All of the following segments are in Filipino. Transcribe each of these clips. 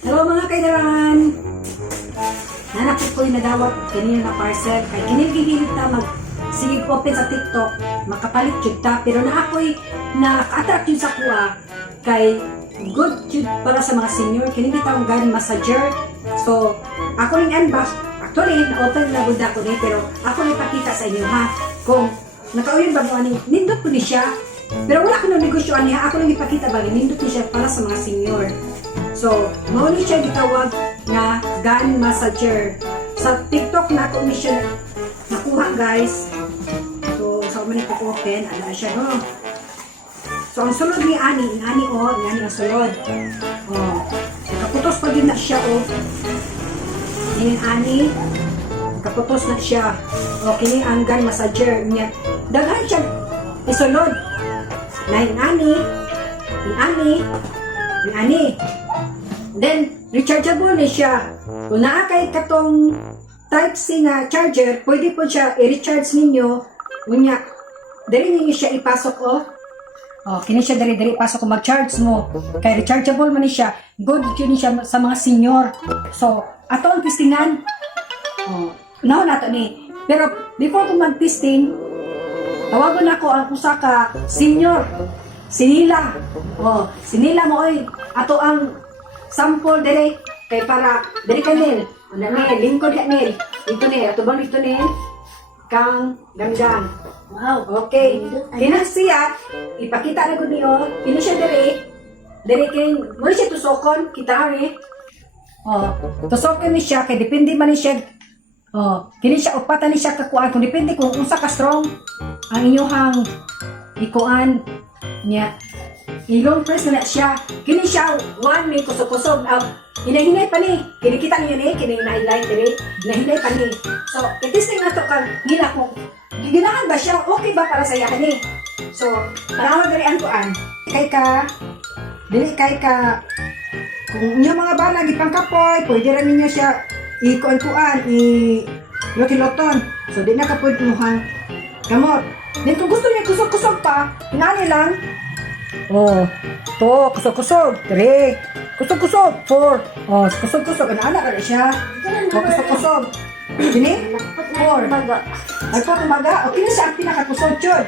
Hello mga kaidaran! Nanakit ko yung nadawat kanina na parcel. Kay kinilgigilit na mag-sige open sa TikTok. Makapalit yun ta. Pero na ako'y naka-attract yun sa kuha. Kay good yun para sa mga senior. Kinili taong gan massager. So, ako rin unbox. Actually, na-open na gunda ko rin. Pero ako rin pakita sa inyo ha. Kung nakauyon ba mo aning, nindot ko ni siya. Pero wala ko nang negosyoan niya. Ako lang ipakita ba, nindot ni siya para sa mga senior. So, mauni siya gitawag na gun massager. Sa TikTok na ako ni siya nakuha guys. So, sa umanin ko open, ano na siya no. So, ang sulod ni Ani ang sulod. Oh, kaputos pa din na siya oh. Ini Ani, kaputos na siya. O, kini ang gun massager niya. Daghan siya isulod. Na Ani. Then, rechargeable ni siya. Kung naakay katong Type-C na charger, pwede po siya i-recharge ninyo. Unya, dali ninyo siya ipasok o. Kini siya dali pasok kung mag-charge mo. Kaya rechargeable man ni siya. Good yun siya sa mga senior. So, ato ang pistingan. Now nato ni. Pero, before ko mag-pisting, tawagon ako ang usa ka senior. Sinila. Sinila mo oy. Ato ang sample dere kay para dere kanil. Ana lingkod kanil. Dito ni ato bang dito ni kang ganggang. Wow, okay. Kina siya ipakita na gud niyo. Kini siya dere kay mo siya tusokon kita ni. Tusokon ni siya kay depende man ni siya. Kini siya upatan ni siya kakuan kung depende kung unsa ka strong ang inyong ikuan niya. Ilong press na siya. Kini siya, one may kusog-kusog. Hinahinay pa ni. Kinikita niyo ni. Kini-highlight ni. Hinahinay pa ni. So, itisting na ito kang nila kung ginahan ba siya? Okay ba para sa yahan ni? So, parang magarian ko dili kay ka, kung inyo mga bala, ipangkapoy, pwede rin ninyo siya ikuan-kuan, i-loton. So, di na ka pwede muhang gamot. Then, kung gusto niya kusog-kusog pa, hinani lang. Kusog-kusog. 3. Kusog-kusog. 4. Kusog-kusog. Anak-anak ka siya. Kusog-kusog. Sini? 4. Ay po, tumaga. Okay na siya ang pinakakusog, Chod.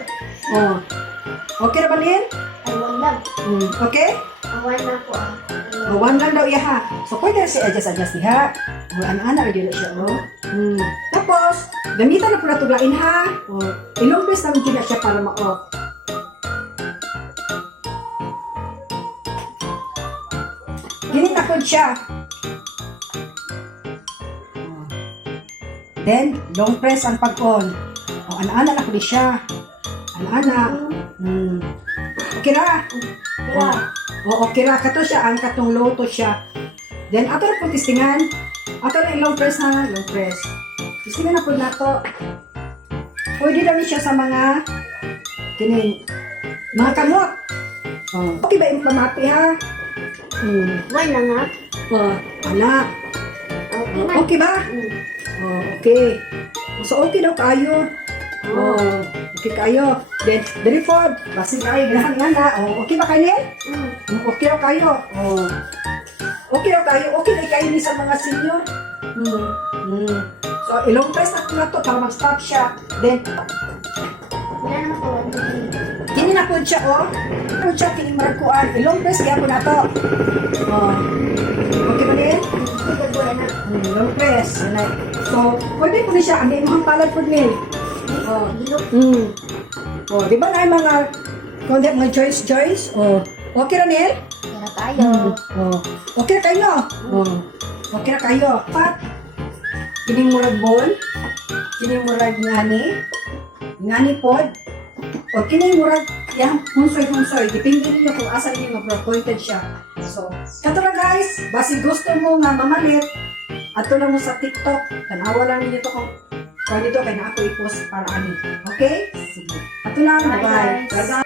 Okay na ba niyan? Ay, wag lang. Okay? Awan na po. One lang daw iya ha. So, pwede na siya adjust diha. Anak-anak rin na siya, Tapos, gamitan na po na tuglain ha. Ilong press namin din na siya para ma-off. Ginitakod siya. Then, long press ang pag-on. Anak-anak na po siya. Anak-anak. Okay na. Okay ra. Kato siya. Ang katong low to siya. Then, ato na po tistingan. Ato na long press ha. Long press. Tistingan na po na to. Pwede daw ni siya sa mga mga kamot. Okay ba yung pamapi ha? Why na nga? Anak. Okay ba? Okay. So, okay daw kayo. Okay kayo. Then, very forward. Basin kayo. Ganahan nga na. Okay ba kayo? Okay daw kayo. Okay daw kayo. Okay na kayo ni sa mga senior. So, ilong press na to para mag-stop siya. Then, Wala naman po. kini na po siya, Ano siya, kini markuan. Ilong press kaya po na to. Okay ba din? Wala na. Long press. So, pwede po na siya. Ang mga palad po din. Di ba na yung mga mga choice? Okay na nil? Wala tayo. Okay na kayo. Okay na kayo. Pat, kining murag ball. Kining murag ngani pod. O kining murag hunsoy. Depende niyo kung asa niyo mag-pointed siya. So, kato na guys. Basi gusto mo nga mamalit, ato lang mo sa TikTok. Tanawa lang ninyo to kung dito kay na ako i-post para ani. Okay? Sige. Ato lang. Bye-bye. Bye-bye.